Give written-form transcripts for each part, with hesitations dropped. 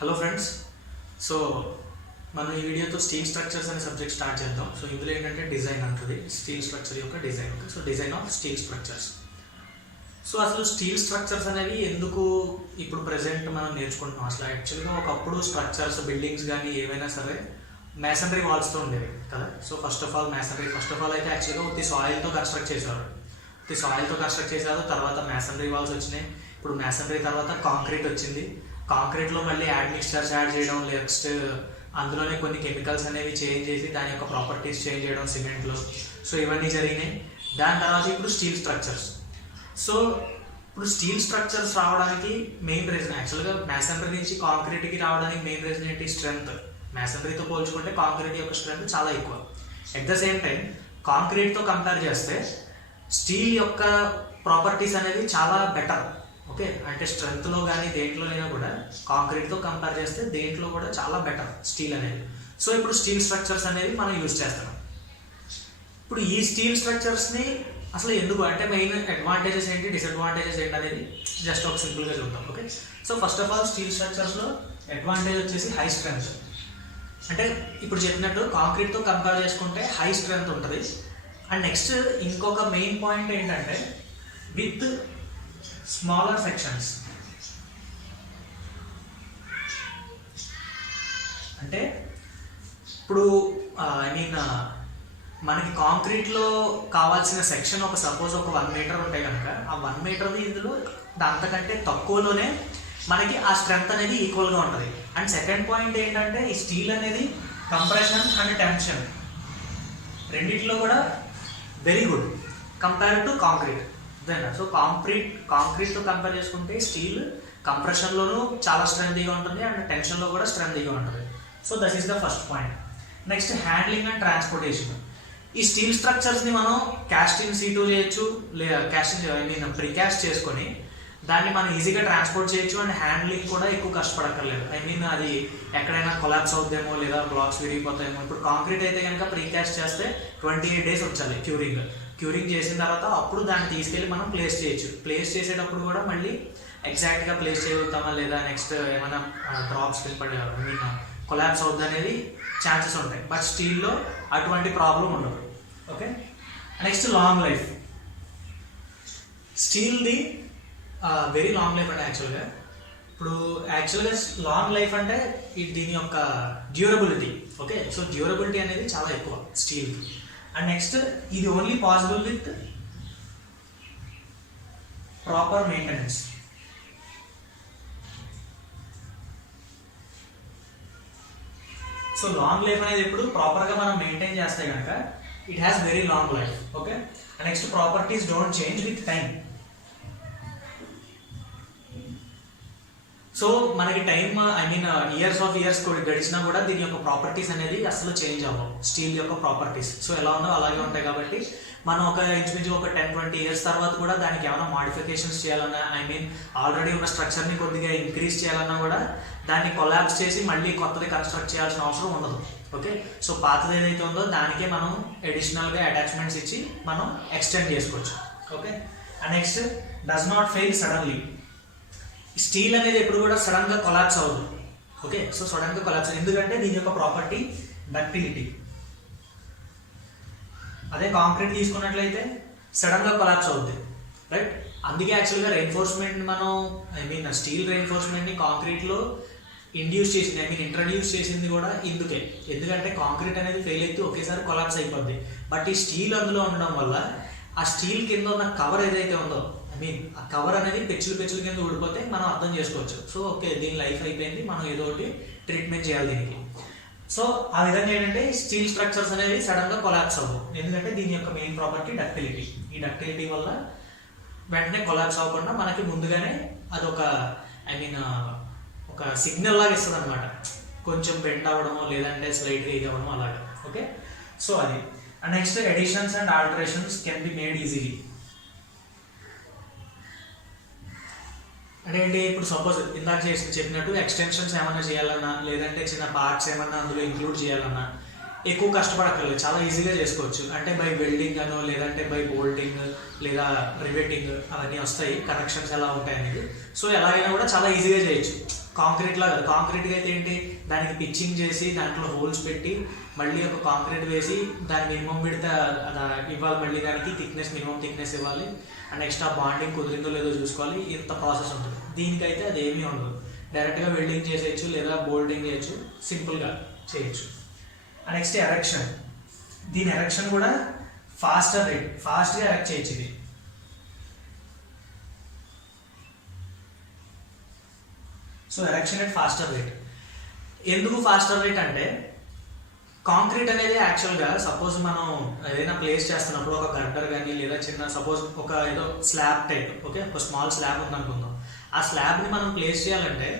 Hello friends. So మనం ఈ వీడియోతో స్టీల్ స్ట్రక్చర్స్ అనే సబ్జెక్ట్ స్టార్ట్ చేద్దాం. సో ఇందులో ఏంటంటే డిజైన్ అంటుంది, స్టీల్ స్ట్రక్చర్ యొక్క design. Okay, so design of steel structures. So అసలు స్టీల్ స్ట్రక్చర్స్ అనేవి ఎందుకు ఇప్పుడు ప్రెసెంట్ మనం నేర్చుకుంటున్నాం? అసలు యాక్చువల్గా ఒకప్పుడు స్ట్రక్చర్స్, బిల్డింగ్స్ కానీ ఏవైనా సరే మేసనరీ వాల్స్తో ఉండేవి కదా. సో ఫస్ట్ ఆఫ్ ఆల్ అయితే యాక్చువల్గా ఉత్తి సాయిల్తో కన్స్ట్రక్ట్ చేసేవారు. తర్వాత మేసనరీ వాల్స్ వచ్చినాయి. ఇప్పుడు మేసనరీ తర్వాత కాంక్రీట్ వచ్చింది. కాంక్రీట్లో మళ్ళీ యాడ్మిక్స్చర్స్ యాడ్ చేయడం, నెక్స్ట్ అందులోనే కొన్ని కెమికల్స్ అనేవి చేంజ్ చేసి దాని యొక్క ప్రాపర్టీస్ చేంజ్ చేయడం సిమెంట్లో. సో ఇవన్నీ జరిగినాయి. దాని తర్వాత ఇప్పుడు స్టీల్ స్ట్రక్చర్స్. సో ఇప్పుడు స్టీల్ స్ట్రక్చర్స్ రావడానికి మెయిన్ రీజన్ యాక్చువల్గా మేసనరీ నుంచి కాంక్రీట్కి రావడానికి మెయిన్ రీజన్ ఏంటి? స్ట్రెంగ్త్. మేసనరీతో పోల్చుకుంటే కాంక్రీట్ యొక్క స్ట్రెంగ్త్ చాలా ఎక్కువ. ఎట్ ద సేమ్ టైం కాంక్రీట్తో కంపేర్ చేస్తే స్టీల్ యొక్క ప్రాపర్టీస్ అనేవి చాలా బెటర్. ఓకే, అంటే స్ట్రెంగ్త్లో కానీ దేంట్లోనైనా కూడా కాంక్రీట్తో కంపేర్ చేస్తే దేంట్లో కూడా చాలా బెటర్ స్టీల్ అనేది. సో ఇప్పుడు స్టీల్ స్ట్రక్చర్స్ అనేవి మనం యూజ్ చేస్తున్నాం. ఇప్పుడు ఈ స్టీల్ స్ట్రక్చర్స్ని అసలు ఎందుకు, అంటే మెయిన్ అడ్వాంటేజెస్ ఏంటి, డిసడ్వాంటేజెస్ ఏంటి అనేది జస్ట్ ఒక సింపుల్గా చూద్దాం. Okay, so first of all steel స్ట్రక్చర్స్లో అడ్వాంటేజ్ వచ్చేసి హై స్ట్రెంగ్త్. అంటే ఇప్పుడు చెప్పినట్టు కాంక్రీట్తో కంపేర్ చేసుకుంటే హై స్ట్రెంగ్త్ ఉంటుంది. అండ్ నెక్స్ట్ ఇంకొక మెయిన్ పాయింట్ ఏంటంటే విత్ స్మాలర్ సెక్షన్స్. అంటే ఇప్పుడు మనకి కాంక్రీట్లో కావాల్సిన సెక్షన్ సపోజ్ ఒక 1 మీటర్ ఉంటే కనుక ఆ 1 మీటర్ ఇందులో అంతకంటే తక్కువలోనే మనకి ఆ స్ట్రెంగ్త్ అనేది ఈక్వల్గా ఉంటుంది. అండ్ సెకండ్ పాయింట్ ఏంటంటే ఈ స్టీల్ అనేది కంప్రెషన్ అండ్ టెన్షన్ రెండిట్లో కూడా very good compare to concrete. So కాంక్రీట్తో కంపేర్ చేసుకుంటే స్టీల్ కంప్రెషన్లోనూ చాలా స్ట్రెంగ్తీగా ఉంటుంది అండ్ టెన్షన్లో కూడా స్ట్రెంగ్తీగా ఉంటుంది. So that is the first point. Next handling and transportation. ఈ స్టీల్ స్ట్రక్చర్స్ని మనం క్యాస్టింగ్ C2 చేయొచ్చు, ప్రికాస్ట్ చేసుకొని దాన్ని మనం ఈజీగా ట్రాన్స్పోర్ట్ చేయొచ్చు. అండ్ హ్యాండ్లింగ్ కూడా ఎక్కువ కష్టపడక్కర్లేదు. అది ఎక్కడైనా కొలాప్స్ అవుతామో లేదా బ్లాక్స్ విరిగిపోతాయేమో. ఇప్పుడు కాంక్రీట్ అయితే కనుక ప్రీకాస్ట్ చేస్తే 28 days వచ్చాలి క్యూరింగ్ చేసిన తర్వాత అప్పుడు దాన్ని తీసుకెళ్ళి మనం ప్లేస్ చేయొచ్చు. ప్లేస్ చేసేటప్పుడు కూడా మళ్ళీ ఎగ్జాక్ట్గా ప్లేస్ చేయగలుగుతామా లేదా, నెక్స్ట్ ఏమైనా డ్రాప్స్ కొలాప్స్ అవుతుంది అనేది ఛాన్సెస్ ఉంటాయి. బట్ స్టీల్లో అటువంటి ప్రాబ్లం ఉండదు. Okay, next long life. స్టీల్ది వెరీ లాంగ్ లైఫ్ అంటే యాక్చువల్గా లాంగ్ లైఫ్ అంటే దీని యొక్క డ్యూరబిలిటీ. ఓకే, సో డ్యూరబిలిటీ అనేది చాలా ఎక్కువ స్టీల్కి. అండ్ నెక్స్ట్ ఇది only possible with proper maintenance. So long life అనేది ఎప్పుడు ప్రాపర్గా మనం మెయింటైన్ చేస్తే కనుక it has very long life. Okay, next properties don't change with time. So మనకి టైం ఇయర్స్ గడిచినా కూడా దీని యొక్క ప్రాపర్టీస్ అనేది అసలు చేంజ్ అవ్వవు. స్టీల్ యొక్క ప్రాపర్టీస్ సో ఎలా ఉందో అలాగే ఉంటాయి. కాబట్టి మనం ఇంచుమించు ఒక 10-20 years తర్వాత కూడా దానికి ఏమైనా మాడిఫికేషన్స్ చేయాలన్నా, ఆల్రెడీ ఉన్న స్ట్రక్చర్ని కొద్దిగా ఇంక్రీజ్ చేయాలన్నా కూడా దాన్ని కొలాప్స్ చేసి మళ్ళీ కొత్తది కన్స్ట్రక్ట్ చేయాల్సిన అవసరం ఉండదు. ఓకే, సో పాతది ఏదైతే ఉందో దానికే మనం అడిషనల్గా అటాచ్మెంట్స్ ఇచ్చి మనం ఎక్స్టెండ్ చేసుకోవచ్చు. Okay, and next does not fail suddenly. Steel అనేది ఎప్పుడు కూడా సడన్గా కొలాప్స్ అవ్వదు. ఓకే, సో సడన్గా కొలాప్స్ ఎందుకంటే దీని యొక్క ప్రాపర్టీ డక్టిలిటీ. అదే కాంక్రీట్ తీసుకున్నట్లయితే సడన్గా కొలాప్స్ అవుతుంది, రైట్? అందుకే యాక్చువల్గా రెయిన్ఫోర్స్మెంట్ మనం స్టీల్ రెయిన్ఫోర్స్మెంట్ని కాంక్రీట్లో ఇంట్రడ్యూస్ చేసింది కూడా ఎందుకంటే కాంక్రీట్ అనేది ఫెయిల్ అయితే ఒకేసారి కొలాప్స్ అయిపోద్ది. బట్ ఈ స్టీల్ అందులో ఉండడం వల్ల ఆ స్టీల్ కింద ఉన్న కవర్ ఏదైతే ఉందో ఆ కవర్ అనేది పెచ్చులు కింద ఊడిపోతే మనం అర్థం చేసుకోవచ్చు. సో ఓకే, దీని లైఫ్ అయిపోయింది, మనం ఏదో ఒకటి ట్రీట్మెంట్ చేయాలి దీనికి. సో ఆ విధంగా ఏంటంటే స్టీల్ స్ట్రక్చర్స్ అనేవి సడన్గా కొలాప్స్ అవ్వవు. ఎందుకంటే దీని యొక్క మెయిన్ ప్రాపర్టీ డక్టిలిటీ. ఈ డక్టిలిటీ వల్ల వెంటనే కొలాప్స్ అవ్వకుండా మనకి ముందుగానే అదొక ఒక సిగ్నల్ లాగా ఇస్తుంది అనమాట. కొంచెం బెండ్ అవ్వడమో లేదంటే స్లైట్గా ఇది అవ్వడమో అలాగా. ఓకే, సో అది. And next editions and alterations can be made easily. అంటే ఏంటి, ఇప్పుడు సపోజ్ ఇందాక చెప్పినట్టు ఎక్స్టెన్షన్స్ ఏమన్నా చేయాలన్నా లేదంటే చిన్న పార్ట్స్ ఏమన్నా అందులో ఇంక్లూడ్ చేయాలన్నా ఎక్కువ కష్టపడక్కర్లేదు, చాలా ఈజీగా చేసుకోవచ్చు. అంటే బై వెల్డింగ్ అనో లేదంటే బై బోల్టింగ్ లేదా రివెటింగ్ అవన్నీ వస్తాయి, కనెక్షన్స్ ఎలా ఉంటాయి అనేది. సో ఎలాగైనా కూడా చాలా ఈజీగా చేయొచ్చు. కాంక్రీట్ లాగా, కాంక్రీట్గా అయితే ఏంటి, దానికి పిచ్చింగ్ చేసి దాంట్లో హోల్స్ పెట్టి మళ్ళీ ఒక కాంక్రీట్ వేసి దాని మినిమం విడత ఇవ్వాలి, మళ్ళీ దానికి థిక్నెస్ మినిమం థిక్నెస్ ఇవ్వాలి, అండ్ నెక్స్ట్ ఆ బాండింగ్ కుదిరిందో లేదో చూసుకోవాలి. ఇంత ప్రాసెస్ ఉంటుంది. దీనికైతే అది ఏమీ ఉండదు, డైరెక్ట్గా వెల్డింగ్ చేసేయచ్చు లేదా బోల్డింగ్ చేయొచ్చు, సింపుల్గా చేయొచ్చు. Next erection. దీని ఎరెక్షన్ కూడా ఫాస్ట్గా ఎరెక్ట్ చేయొచ్చు. ఇది so erection at faster rate. ఎందుకు ఫాస్టర్ రేట్ అంటే కాంక్రీట్ అనేది యాక్చువల్గా సపోజ్ మనం ఏదైనా ప్లేస్ చేస్తున్నప్పుడు ఒక గర్డర్ కానీ లేదా చిన్న సపోజ్ ఒక ఏదో స్లాబ్ టైప్, ఓకే, ఒక స్మాల్ స్లాబ్ ఉందనుకుందాం. ఆ స్లాబ్ని మనం ప్లేస్ చేయాలంటే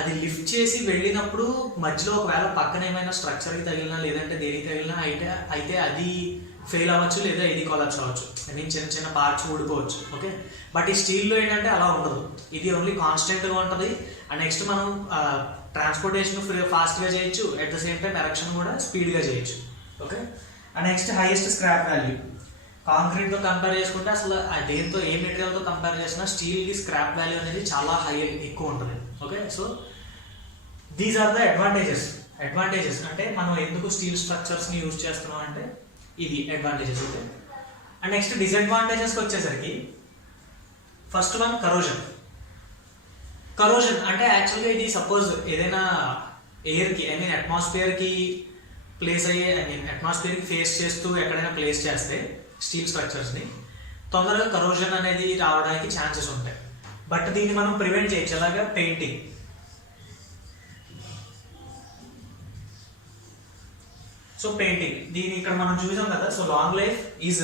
అది లిఫ్ట్ చేసి వెళ్ళినప్పుడు మధ్యలో ఒకవేళ పక్కన ఏమైనా స్ట్రక్చర్కి తగిలినా లేదంటే దేనికి తగిలినా అయితే అది ఫెయిల్ అవ్వచ్చు లేదా ఇది కొలాప్స్ అవ్వచ్చు. ఐ మీన్ చిన్న చిన్న పార్ట్స్ ఊడిపోవచ్చు, ఓకే. బట్ ఈ స్టీల్లో ఏంటంటే అలా ఉండదు, ఇది ఓన్లీ కాన్స్టెంట్గా ఉంటుంది. అండ్ నెక్స్ట్ మనం ట్రాన్స్పోర్టేషన్ ఫాస్ట్గా చేయొచ్చు, at the same time erection కూడా స్పీడ్గా చేయొచ్చు, okay. And next highest scrap value. కాంక్రీట్తో కంపేర్ చేసుకుంటే అసలు దేంతో ఏ మెటీరియల్తో కంపేర్ చేసినా స్టీల్కి స్క్రాప్ వాల్యూ అనేది చాలా ఎక్కువ ఉంటుంది, okay. So these are the advantages అంటే మనం ఎందుకు స్టీల్ స్ట్రక్చర్స్ని యూజ్ చేస్తున్నాం అంటే ఇది అడ్వాంటేజెస్, ఓకే. అండ్ నెక్స్ట్ డిసడ్వాంటేజెస్కి వచ్చేసరికి ఫస్ట్ వన్ కరోజన్ అంటే యాక్చువల్గా ఇది సపోజ్ ఏదైనా ఎయిర్కి ఐ మీన్ అట్మాస్ఫియర్కి ప్లేస్ అయ్యే ఐ మీన్ అట్మాస్ఫియర్కి ఫేస్ చేస్తూ ఎక్కడైనా ప్లేస్ చేస్తే స్టీల్ స్ట్రక్చర్స్ని తొందరగా కరోజన్ అనేది రావడానికి ఛాన్సెస్ ఉంటాయి. బట్ దీన్ని మనం ప్రివెంట్ చేయొచ్చు. అలాగా పెయింటింగ్. సో పెయింటింగ్ దీని ఇక్కడ మనం చూసాం కదా. So long life is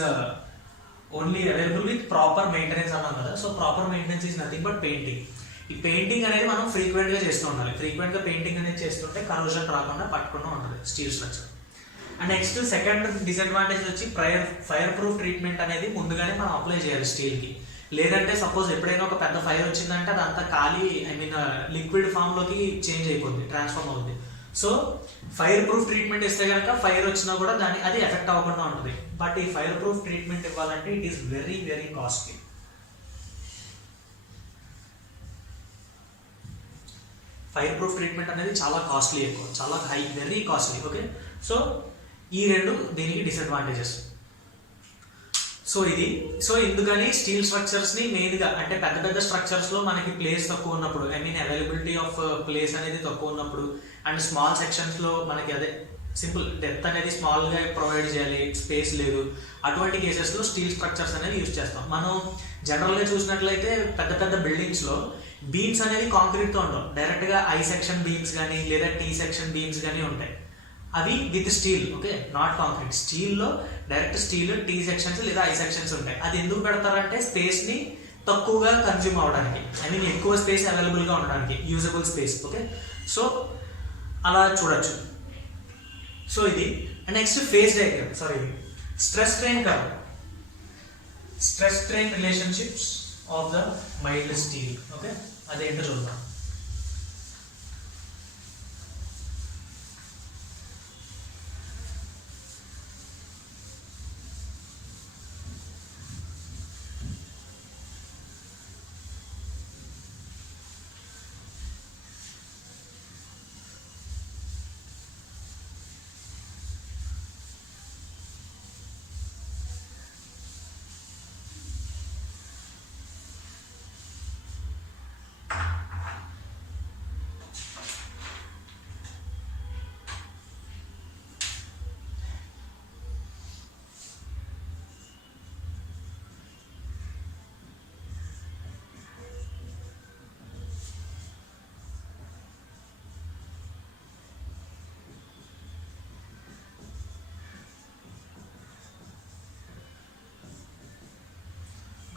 only available with proper maintenance అన్నాం కదా. So proper maintenance is nothing but painting. ఈ పెయింటింగ్ అనేది మనం ఫ్రీక్వెంట్గా చేస్తూ ఉండాలి. ఫ్రీక్వెంట్గా పెయింటింగ్ అనేది చేస్తుంటే కరోజన్ రాకుండా పట్టకుండా ఉంటుంది steel structure. And next second disadvantage వచ్చి ఫైర్ ప్రూఫ్ ట్రీట్మెంట్ అనేది ముందుగానే మనం అప్లై చేయాలి స్టీల్కి. లేదంటే సపోజ్ ఎప్పుడైనా ఒక పెద్ద ఫైర్ వచ్చిందంటే అదంతా ఖాళీ ఐ మీన్ లిక్విడ్ ఫామ్లోకి చేంజ్ అయిపోతుంది, ట్రాన్స్ఫార్మ్ అవుతుంది. సో ఫైర్ ప్రూఫ్ ట్రీట్మెంట్ ఇస్తే కనుక ఫైర్ వచ్చినా కూడా అది ఎఫెక్ట్ అవ్వకుండా ఉంటుంది. బట్ ఈ ఫైర్ ప్రూఫ్ ట్రీట్మెంట్ ఇవ్వాలంటే it is very very costly. Fire proof treatment అనేది చాలా కాస్ట్లీ, చాలా వెరీ కాస్ట్లీ, ఓకే. సో ఈ రెండు దీనికి డిసడ్వాంటేజెస్. సో ఇందుకని స్టీల్ స్ట్రక్చర్స్ని మెయిన్గా అంటే పెద్ద పెద్ద స్ట్రక్చర్స్లో మనకి ప్లేస్ తక్కువ ఉన్నప్పుడు I mean availability of place అనేది తక్కువ ఉన్నప్పుడు అండ్ స్మాల్ సెక్షన్స్లో మనకి అదే సింపుల్ డెప్త్ అనేది స్మాల్గా ప్రొవైడ్ చేయాలి, స్పేస్ లేదు, అటువంటి కేసెస్లో స్టీల్ స్ట్రక్చర్స్ అనేది యూజ్ చేస్తాం. మనం జనరల్గా చూసినట్లయితే పెద్ద పెద్ద బిల్డింగ్స్లో బీమ్స్ అనేది కాంక్రీట్తో ఉండవు, డైరెక్ట్గా ఐ సెక్షన్ బీమ్స్ కానీ లేదా టీ సెక్షన్ బీమ్స్ కానీ ఉంటాయి. అవి with steel, okay, not concrete. స్టీల్లో డైరెక్ట్ స్టీల్ టీ సెక్షన్స్ లేదా ఐ సెక్షన్స్ ఉంటాయి. అది ఎందుకు పెడతారంటే స్పేస్ని తక్కువగా కన్జ్యూమ్ అవడానికి, ఐ మీన్ ఎక్కువ స్పేస్ అవైలబుల్గా ఉండడానికి, యూజబుల్ స్పేస్, ఓకే. సో అలా చూడొచ్చు. సో ఇది next phase diagram, stress strain relationships of the mild steel, okay. అదేంటో చూద్దాం.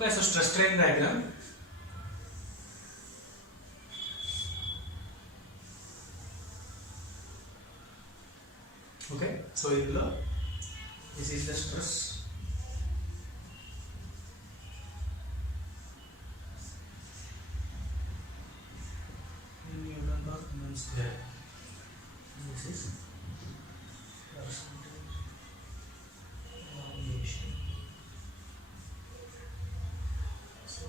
Okay, so stress strain diagram. Okay, so this is the stress. Newton per meter square. This is percentage elongation. So,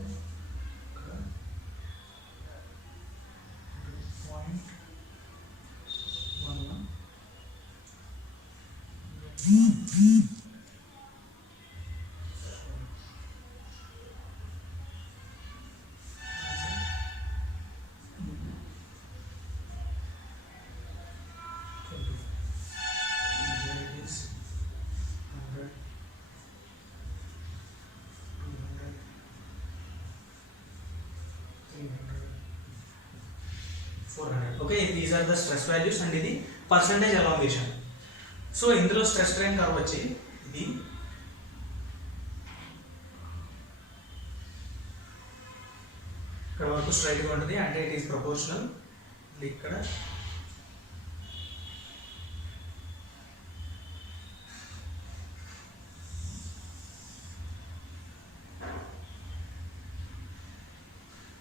400. Okay, these are the stress values and ఇది percentage elongation. So ఇందులో stress strain curve వచ్చి ఇది ఇక్కడ వరకు straight గా ఉంటుంది అంటే it is proportional. ఇక్కడ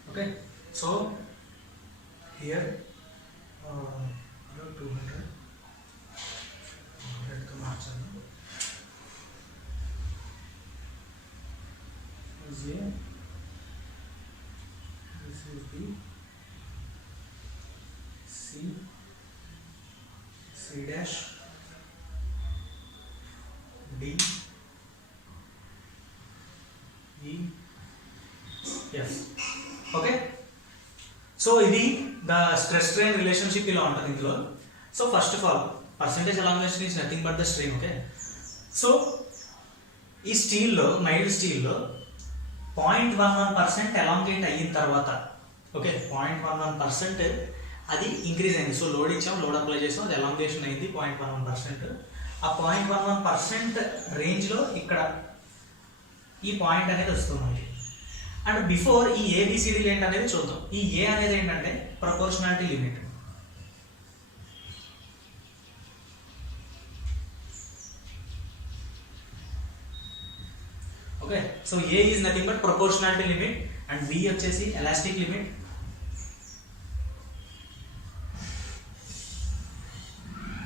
ఓకే సో here 200 to మార్చాను. This is the C dash D E F. Okay so ఇది ద స్ట్రెస్ స్ట్రెయిన్ రిలేషన్షిప్ ఇలా ఉంటుంది ఇందులో. So first of all percentage elongation is nothing but the strain. Okay so ఈ స్టీల్లో mild స్టీల్లో 0.11% elongate అయిన తర్వాత okay 0.11% అది increase అయింది. So load ఇచ్చాం, లోడ్ అప్లై చేసాం, అది ఎలాంగేషన్ అయింది 0.11%. ఆ 0.11% రేంజ్లో ఇక్కడ ఈ పాయింట్ అనేది వస్తుంది. అండ్ బిఫోర్ ఈ ఏబిసిడి ఏంటి అనేది చూద్దాం. ఈ ఏ అనేది ఏంటంటే proportionality limit. Okay so A is nothing but proportionality limit and B వచ్చేసి elastic limit.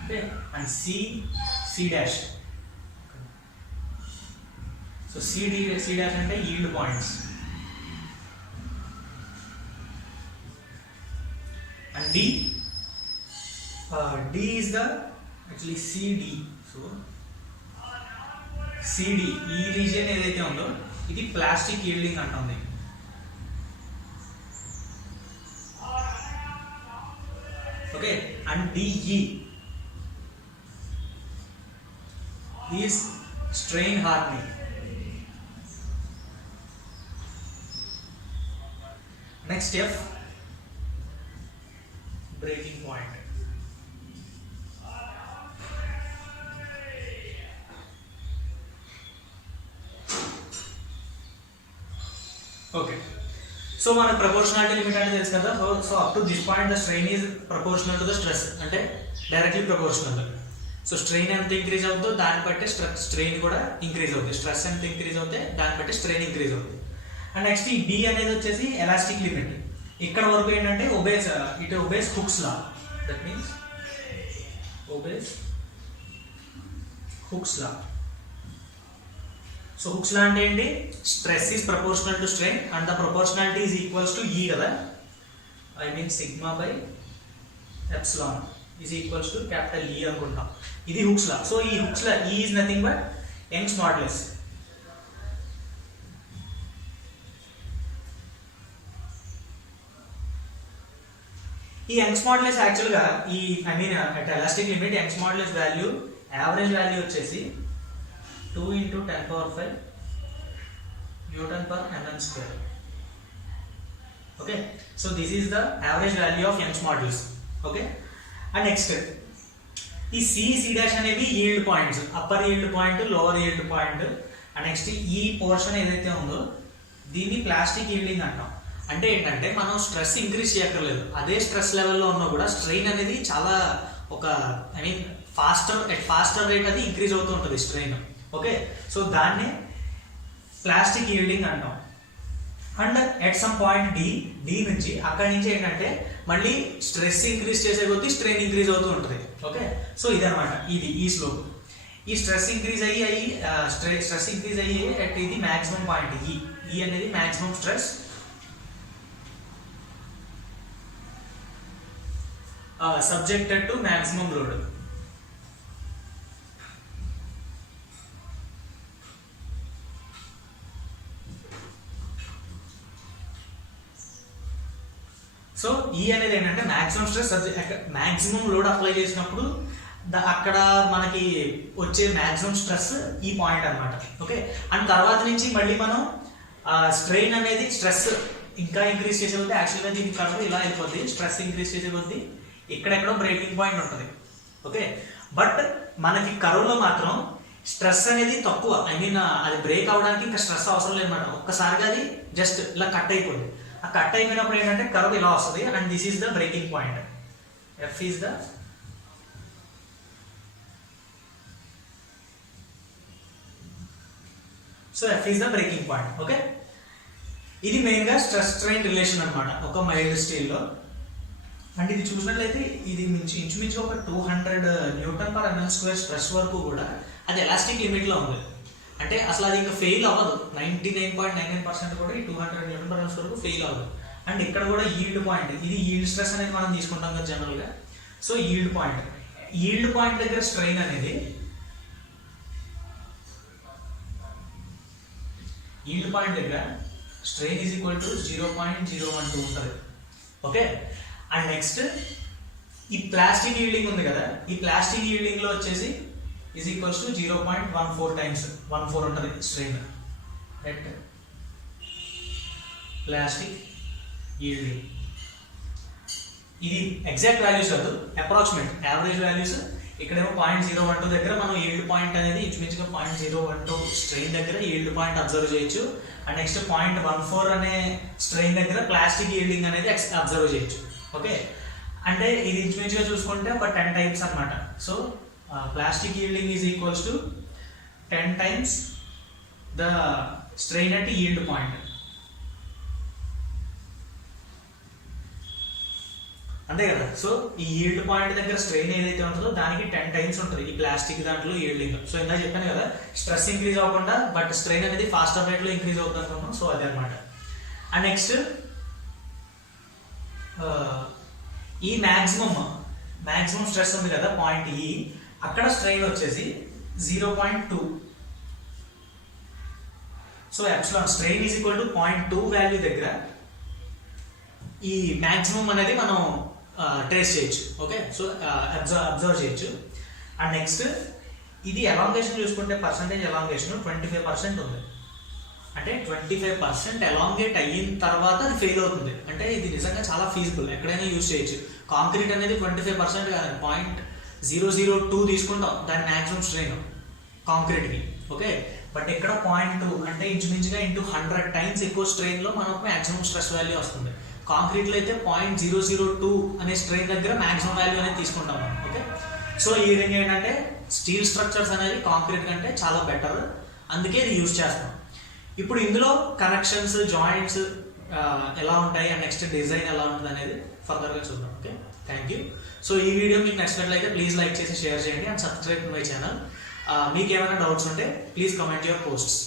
Okay and C dash. So C dash అంటే yield points. And D is the actually CD. So CD ఈ region ఏదైతే ఉందో ఇది plastic yielding అంటుంది. Okay and DE is strain hardening. Next F breaking point. Okay, so మన proportionality limit అంటే తెలుసు కదా. So up to this point the strain is proportional to the stress అంటే directly proportional. సో strain ఎంత increase అవుతుందో దాన్ని బట్టి strain కూడా ఇంక్రీజ్ అవుతుంది. స్ట్రెస్ ఎంత ఇంక్రీజ్ అవుతే దాన్ని బట్టి strain ఇంక్రీజ్ అవుతుంది. అండ్ నెక్స్ట్ ఈ D అనేది వచ్చేసి ఎలాస్టిక్ లిమిట్. ఇక్కడ వరకు ఏంటంటే obeys Hooke's law. That means obeys Hooke's law. So Hooke's law అంటే ఏంటి? Stress is proportional to strain and the proportionality is equals to E కదా. I mean sigma by epsilon is equals to capital E అనుకుంటాం. ఇది Hooke's law. So ఈ Hooke's law E is nothing but Young's modulus. ఈ Young's modulus యాక్చువల్గా ఈ I mean at elastic limit Young's modulus value average value వచ్చేసి 2 × 10⁵ Nm². Okay so this is the average value of Young's modulus. Okay and next ఈ C dash అనేవి yield points, upper yield point, lower yield point. And next ఈ portion ఏదైతే ఉందో దీన్ని plastic yielding అంటాం. అంటే ఏంటంటే మనం స్ట్రెస్ ఇంక్రీజ్ చేయక్కర్లేదు, అదే స్ట్రెస్ లెవెల్లో ఉన్నా కూడా స్ట్రెయిన్ అనేది చాలా ఒక ఐ మీన్ ఫాస్టర్ రేట్ అది ఇంక్రీజ్ అవుతూ ఉంటుంది స్ట్రెయిన్. ఓకే సో దాన్ని ప్లాస్టిక్ ఈల్డింగ్ అంటాం. And at some point D నుంచి అక్కడి నుంచి ఏంటంటే మళ్ళీ స్ట్రెస్ ఇంక్రీజ్ చేసే కొద్దీ స్ట్రెయిన్ ఇంక్రీజ్ అవుతూ ఉంటుంది. ఓకే సో ఇదనమాట ఇది ఈ స్లోప్. ఈ స్ట్రెస్ ఇంక్రీజ్ అయ్యి స్ట్రెస్ ఇంక్రీజ్ అయ్యి అట్ ఇది మ్యాక్సిమం పాయింట్ ఈ అనేది maximum stress subjected to maximum load. ఈ అనేది ఏంటంటే maximum stress, maximum load apply చేసినప్పుడు అక్కడ మనకి వచ్చే మాక్సిమం స్ట్రెస్ ఈ పాయింట్ అన్నమాట. ఓకే, అండ్ తర్వాత నుంచి మళ్ళీ మనం స్ట్రెయిన్ అనేది స్ట్రెస్ ఇంకా ఇంక్రీజ్ చేసే కొద్దీ యాక్చువల్గా దీనికి కర్వ్ ఇలా అయిపోద్ది. స్ట్రెస్ ఇంక్రీజ్ చేసే కొద్దీ ఇక్కడెక్కడో బ్రేకింగ్ పాయింట్ ఉంటుంది. ఓకే, బట్ మనకి కర్వ్లో మాత్రం స్ట్రెస్ అనేది తక్కువ. ఐ మీన్ అది బ్రేక్ అవడానికి ఇంకా స్ట్రెస్ అవసరం లేదన్నమాట. ఒక్కసారిగా అది జస్ట్ ఇలా కట్ అయిపోయింది. ఆ కట్ అయిపోయినప్పుడు ఏంటంటే కర్వ్ ఇలా వస్తుంది and this is the breaking point. F is the so F is the breaking point. Okay, ఇది మెయిన్గా స్ట్రెస్ స్ట్రెయిన్ రిలేషన్ అనమాట ఒక మైల్డ్ స్టీల్లో. అంటే ఇది చూసినట్లయితే ఇది ఇంచుమించు ఒక 200 Nm² స్ట్రెస్ వరకు కూడా అది ఎలాస్టిక్ లిమిట్లో ఉంది. అంటే అసలు అది ఇంకా ఫెయిల్ అవ్వదు. 99.99% కూడా ఈ 200 Nm వరకు ఫెయిల్ అవ్వదు. అండ్ ఇక్కడ కూడా ఈల్డ్ పాయింట్, ఇది ఈల్డ్ స్ట్రెస్ అనేది మనం తీసుకుంటాం కదా జనరల్గా. సో ఈల్డ్ పాయింట్ దగ్గర స్ట్రెయిన్ అనేది ఈల్డ్ పాయింట్ దగ్గర స్ట్రెయిన్ ఈజ్ ఈక్వల్ టు 0.012 ఉంటుంది. ఓకే, అండ్ నెక్స్ట్ ఈ ప్లాస్టిక్ ఈల్డింగ్ ఉంది కదా, ఈ ప్లాస్టిక్ ఈల్డింగ్లో వచ్చేసి ఈజ్ ఈక్వల్స్ టు 0.14 టైమ్స్ 14 ఉంటుంది స్ట్రెయిన్. రైట్, ప్లాస్టిక్ ఈల్డింగ్ ఇది ఎగ్జాక్ట్ వాల్యూస్ కాదు, అప్రాక్సిమేట్ యావరేజ్ వాల్యూస్. ఇక్కడేమో 0.012 దగ్గర మనం ఈల్డ్ పాయింట్ అనేది ఇంచుమించుగా 0.012 స్ట్రెయిన్ దగ్గర ఈల్డ్ పాయింట్ అబ్జర్వ్ చేయొచ్చు. అండ్ నెక్స్ట్ 0.14 అనే స్ట్రెయిన్ దగ్గర ప్లాస్టిక్ ఈల్డింగ్ అనేది అబ్జర్వ్ చేయొచ్చు. ఓకే, అంటే ఇది ఇంచుమించుగా చూసుకుంటే ఒక 10 టైమ్స్ అనమాట. So plastic yielding is equals to 10 times the strain at yield point. అంతే కదా. సో ఈ ఈల్డ్ పాయింట్ దగ్గర స్ట్రెయిన్ ఏదైతే ఉంటుందో దానికి 10 టైమ్స్ ఉంటుంది ఈ ప్లాస్టిక్ దాంట్లో ఈల్డింగ్. సో ఇందాక చెప్పాను కదా, స్ట్రెస్ ఇంక్రీజ్ అవ్వకుండా బట్ స్ట్రెయిన్ అనేది ఫాస్టర్ రేట్లో ఇంక్రీజ్ అవుతుంది అనుకున్నాం. సో అదే అనమాట. అండ్ నెక్స్ట్ ఈ మ్యాక్సిమం స్ట్రెస్ ఉంది కదా పాయింట్ ఈ, అక్కడ స్ట్రెయిన్ వచ్చేసి 0.2. So epsilon strain is equal to 0.2 value దగ్గర ఈ మ్యాక్సిమం అనేది మనం ట్రేస్ చేయొచ్చు. ఓకే, సో అబ్జర్వ్ చేయొచ్చు. అండ్ నెక్స్ట్ ఇది ఎలాంగేషన్ చూసుకుంటే పర్సంటేజ్ ఎలాంగేషన్ 25% ఉంది. అంటే 25% ఎలాంగేట్ అయిన తర్వాత అది ఫెయిల్ అవుతుంది. అంటే ఇది నిజంగా చాలా ఫీజిబుల్, ఎక్కడైనా యూజ్ చేయొచ్చు. కాంక్రీట్ అనేది 25% కాదు, 0.002 తీసుకుంటాం దాని మ్యాక్సిమం స్ట్రెయిన్ కాంక్రీట్కి. ఓకే, బట్ ఇక్కడ 0.2 అంటే ఇంచుమించుగా 100 టైమ్స్ ఎక్కువ స్ట్రెయిన్లో మనకు మ్యాక్సిమం స్ట్రెస్ వాల్యూ వస్తుంది. కాంక్రీట్లో అయితే 0.002 అనే స్ట్రెయిన్ దగ్గర మ్యాక్సిమం వాల్యూ అనేది తీసుకుంటాం మనం. ఓకే, సో ఈ విధంగా ఏంటంటే స్టీల్ స్ట్రక్చర్స్ అనేది కాంక్రీట్ కంటే చాలా బెటర్, అందుకే ఇది యూజ్ చేస్తాం. ఇప్పుడు ఇందులో కనెక్షన్స్, జాయింట్స్ ఎలా ఉంటాయి అండ్ నెక్స్ట్ డిజైన్ ఎలా ఉంటుంది అనేది ఫర్దర్గా చూద్దాం. Okay, thank you. సో ఈ వీడియో మీకు నచ్చినట్లయితే ప్లీజ్ లైక్ చేసి షేర్ చేయండి and subscribe to my channel. మీకు ఏమైనా డౌట్స్ ఉంటే ప్లీజ్ కమెంట్ యువర్ పోస్ట్స్.